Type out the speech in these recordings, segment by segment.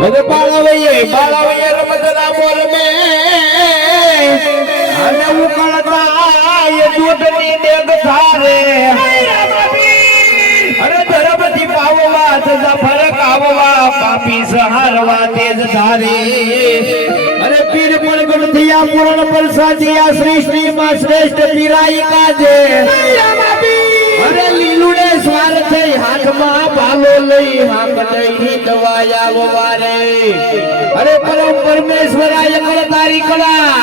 અરે બાળાવઈએ રમતના બોલ મે અને ઉકળતા એ દૂધની ડેગ થારે અરે ધરમથી પાવવા તજા ફરક આવવા પાપી સહારવા તેજ ધારે અરે પીર પણ ગણથિયા પૂર્ણ પરસાદિયા શ્રી શ્રી માં શ્રેષ્ઠ પીરાઈ કાજે અરે લીલુડે સ્વાર થઈ હાથમાં પાલો લઈ હાક લઈ દવાયા વવારે અરે પરમ પરમેશ્વરાય કળ તારી કળા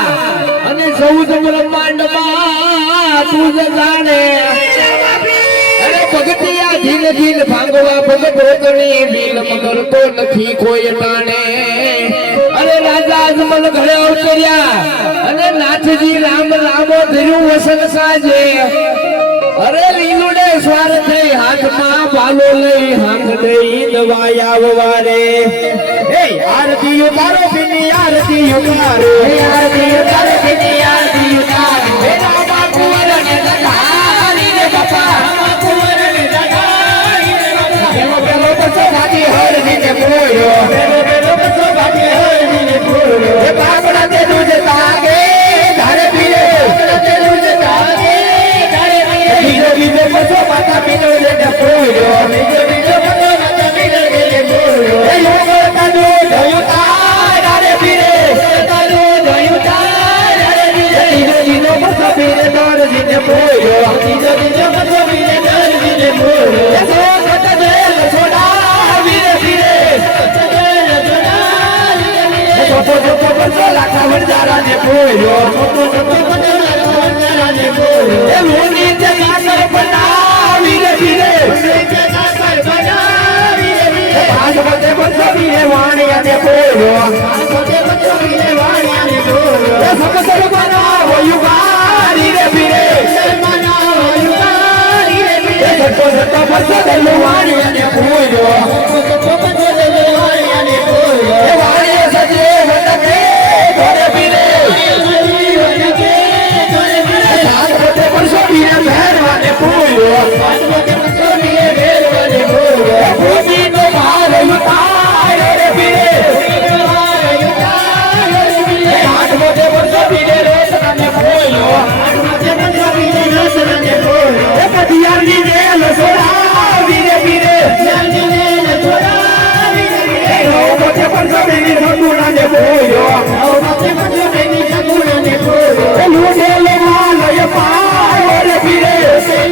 અને 14 બ્રહ્માંડમાં તું જ જાણે અરે ભગતિયા ધીન ધીન ભાંગવા ભગત રોતણી બીલ મગર તો નથી કોઈ ટાણે અરે રાજા અજમલ ઘરે અવતર્યા અને નાથજી રામ રામો ધર્યું વસન સાજે અરે લીલુડે સ્વાર થઈ હાથમાં પાલો લઈ હાથ દઈ દવાયા વવારે એ આરતી ઉતારો બિની આરતી ઉતારો એ આરતી ઉતારો બિની આરતી ઉતારો હે રામા કુંવરને દગારી રે બાપા રામા કુંવરને દગારી રે બાપા પેલો પેલો બસો ભાતી હરજીને બોલ્યો પેલો પેલો બસો ભાતી હરજીને બોલ્યો એ બાપડા તે દૂધ તાગે ધારે પીરે બાપડા તે દૂધ તાગે બીજો બીજો બસો માતા પીનો લેને બોલ્યો બીજો બીજો બસો માતા પીનો લેને બોલ્યો એ યોગો તાનો ધયું તારે પીરે તાનો ધયું તારે પીરે બીજો બીજો બસો પીરે દરજીને બોલ્યો બીજો બીજો બસો પીરે દરજીને બોલ્યો એ સો કટ દે છોડા પીરે પીરે કટ દે છોડા પીરે છોટો છોટો બસો લાખા વરજારાને બોલ્યો છોટો છોટો બસો લાખા વરજારાને બોલ્યો એ લોની બનાવી રે પીરે ભાગવતે બંધવીને વાણિયાને બોલ્યો ભાગવતે બંધવીને વાણિયાને બોલ્યો એ સમસર બનાવો યુગારી રે પીરે બનાવો યુગારી રે પીરે સતો સતો બંધે વાણિયાને બોલ્યો સતો બંધે વાણિયાને બોલ્યો એ વાણિયા સજે વટકે ધોરે પીરે વટકે ધોરે પીરે ભાગવતે બંધવીને મહેરવાને બોલ્યો ભાગવતે બંધવીને મહેરવાને બોલ્યો ભૂમિ નો ભાર ઉતારે રે પીરે ભાગવતે બંધવીને રસને બોલ્યો ભાગવતે બંધવીને રસને બોલ્યો એ પતિયાની જેલ છોડાવી રે પીરે પતિયાની જેલ છોડાવી રે પીરે ભાગવતે બંધવીને સગુણાને બોલ્યો ભાગવતે બંધવીને સગુણાને બોલ્યો એ લૂટે લેવા લય પાયો રે પીરે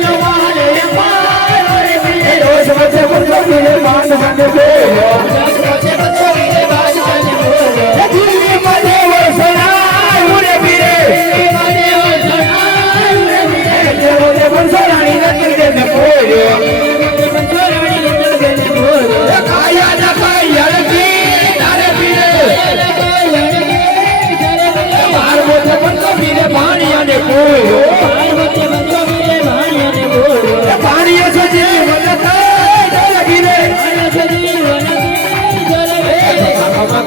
લેવા લય પાયો રે પીરે રોજ વચ્ચે બંધવીને બાંધવાને બોલ્યો વચ્ચે બંધવીને બાંધવાને બોલ્યો એ દિલ્હી મને વસણાયો રે પીરે દિલ્હી મને વસણાયો રે પીરે જેવોને બંધરાણી નકરને બોલ્યો બંધરાણી નકરને બોલ્યો એ કાયા ના કાયા કી તારે પીરે ભાગવતે બંધવીને ભાણિયાને બોલ્યો ભાગવતે બંધવીને ભાણિયાને બોલ્યો એ ભાણિયા છે જીવન તારે પીરે ભાણિયા છે જીવન તારે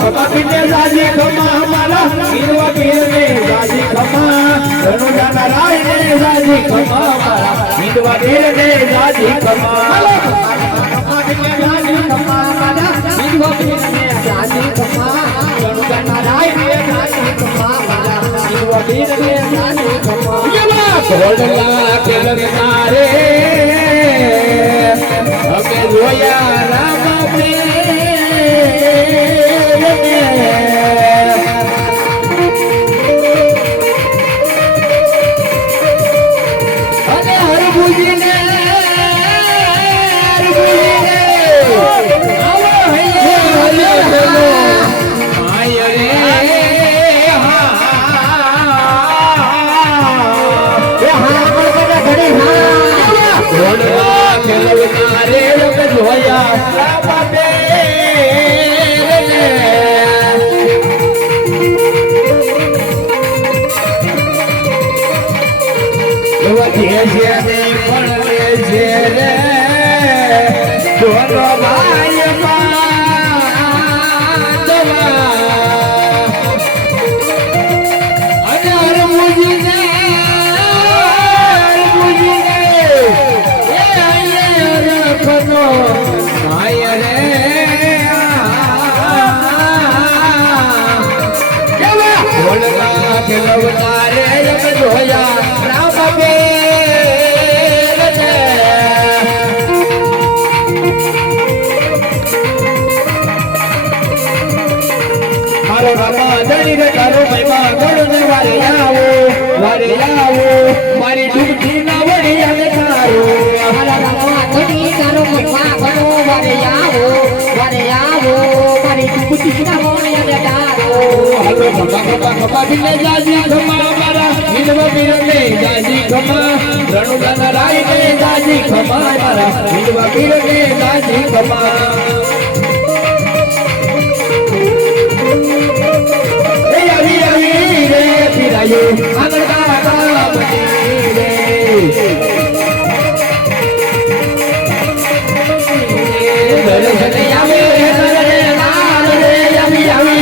ખમા પીને રાજી ખમા હમારા પીરવા પીરને રાજી ખમા ધનુજાના રાયને રાજી ખમા હમારા પીરવા પીરને રાજી ખમા ખમા પીને રાજી ખમા હમારા પીરવા પીરને રાજી ખમા ધનુજાના રાયને રાજી ખમા હમારા પીરવા પીરને રાજી ખમા યલા કોડલા કેલન તારે અમે જોયા રામ પ્રેમ અને હરભુજીને આવો હૈયે આય રે હા એ હા બડા ઘડી હા કોડલા કેલન તારે અમે જોયા રામ માય રે જોયા રામ બે મારો રામા જણી રે તારો મહિમા ગણને વારે આવો મારી ડૂબતી ના વળી આવે તારો મારા રામા જણી તારો મહિમા ગણો વારે આવો મારી ડૂબતી ના વળી આવે તારો હાલો ખપા બિને જાજી ખમા મારા વિનવા બિરને જાજી ખમા રણુદાના રાઈને જાજી ખમા મારા વિનવા બિરને જાજી ખમા આગળ કાકા બની રે દર્શને આવે રે લાલ રે આવી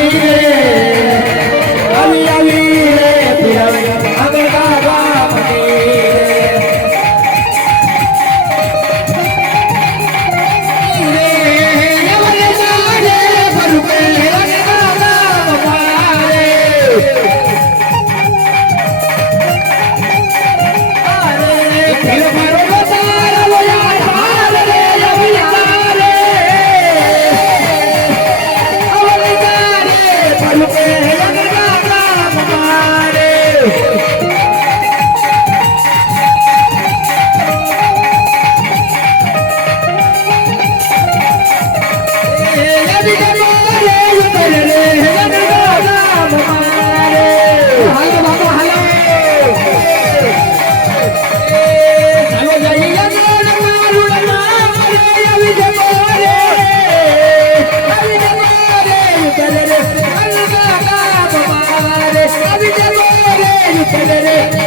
રે પીરાવે આગળ કાકા બની રે રે જાને ફરુકે રે કાકા મારે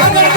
Agora